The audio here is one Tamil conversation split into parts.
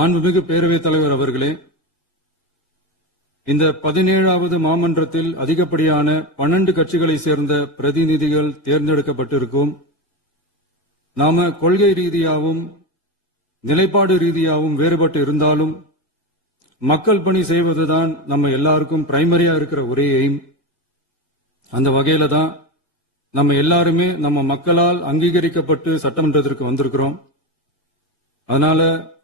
மாண்புமிகு பேரவைத் தலைவர் அவர்களே, இந்த 17வது மாமன்றத்தில் அதிகப்படியான 12 கட்சிகளை சேர்ந்த பிரதிநிதிகள் தேர்ந்தெடுக்கப்பட்டிருக்கும். நாம கொள்கை ரீதியாகவும் நிலைப்பாடு ரீதியாகவும் வேறுபட்டு இருந்தாலும் மக்கள் பணி செய்வதுதான் நம்ம எல்லாருக்கும் பிரைமரியா இருக்கிற ஒரே எய்ம். அந்த வகையில தான் நம்ம எல்லாருமே நம்ம மக்களால் அங்கீகரிக்கப்பட்டு சட்டமன்றத்திற்கு வந்திருக்கிறோம். அதனால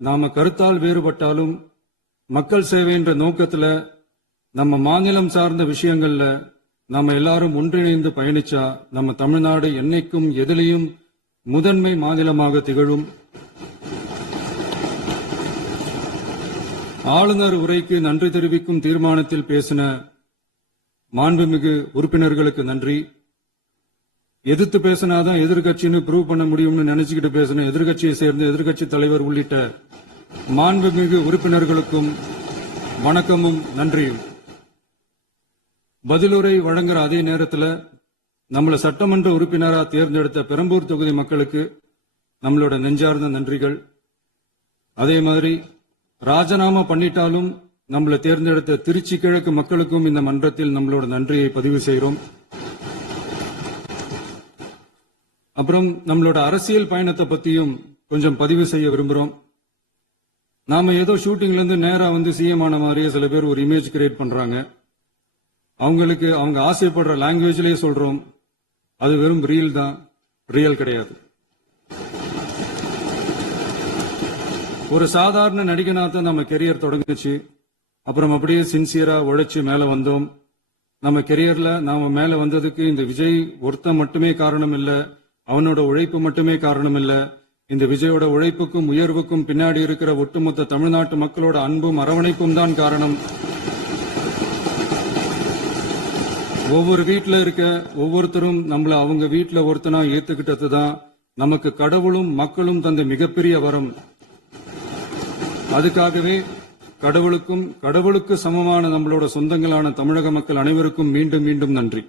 நாம கருத்தால் வேறுபட்டாலும் மக்கள் சேவை என்ற நோக்கத்துல நம்ம மாநிலம் சார்ந்த விஷயங்கள்ல நாம எல்லாரும் ஒன்றிணைந்து பயணிச்சா நம்ம தமிழ்நாடு என்னைக்கும் எதிலையும் முதன்மை மாநிலமாக திகழும். ஆளுநர் உரைக்கு நன்றி தெரிவிக்கும் தீர்மானத்தில் பேசின மாண்புமிகு உறுப்பினர்களுக்கு நன்றி. எதிர்த்து பேசினாதான் எதிர்கட்சின்னு ப்ரூவ் பண்ண முடியும்னு நினைச்சுக்கிட்டு பேசின எதிர்கட்சியை சேர்ந்த எதிர்கட்சி தலைவர் உள்ளிட்ட மாண்புமிகு உறுப்பினர்களுக்கும் வணக்கமும் நன்றியும். பதிலுரை வழங்குற அதே நேரத்தில் நம்மள சட்டமன்ற உறுப்பினரா தேர்ந்தெடுத்த பெரம்பூர் தொகுதி மக்களுக்கு நம்மளோட நெஞ்சார்ந்த நன்றிகள். அதே மாதிரி ராஜினாமா பண்ணிட்டாலும் நம்மளை தேர்ந்தெடுத்த திருச்சி கிழக்கு மக்களுக்கும் இந்த மன்றத்தில் நம்மளோட நன்றியை பதிவு செய்கிறோம். அப்புறம் நம்மளோட அரசியல் பயணத்தை பத்தியும் கொஞ்சம் பதிவு செய்ய விரும்புறோம். நாம ஏதோ ஷூட்டிங்ல இருந்து நேரா வந்து சிஎம் ஆன மாதிரியே சில பேர் ஒரு இமேஜ் கிரியேட் பண்றாங்க. அவங்களுக்கு அவங்க ஆசைப்படுற லாங்குவேஜ்லயே சொல்றோம், அது வெறும் ரீல் தான், ரியல் கிடையாது. ஒரு சாதாரண நடிகனாத்தான் நம்ம கெரியர் தொடங்குச்சு. அப்புறம் அப்படியே சின்சியரா உழைச்சு மேல வந்தோம். நம்ம கெரியர்ல நாம மேல வந்ததுக்கு இந்த விஜய் ஒருத்தன் மட்டுமே காரணம் இல்ல, அவனோட உழைப்பு மட்டுமே காரணம் இல்ல. இந்த விஜயோட உழைப்புக்கும் உயர்வுக்கும் பின்னாடி இருக்கிற ஒட்டுமொத்த தமிழ்நாட்டு மக்களோட அன்பும் அரவணைப்பும் தான் காரணம். ஒவ்வொரு வீட்டுல இருக்க ஒவ்வொருத்தரும் நம்மள அவங்க வீட்டுல ஒருத்தனா ஏத்துக்கிட்டது தான் நமக்கு கடவுளும் மக்களும் தந்த மிகப்பெரிய வரம். அதுக்காகவே கடவுளுக்கு சமமான நம்மளோட சொந்தங்களான தமிழக மக்கள் அனைவருக்கும் மீண்டும் மீண்டும் நன்றி.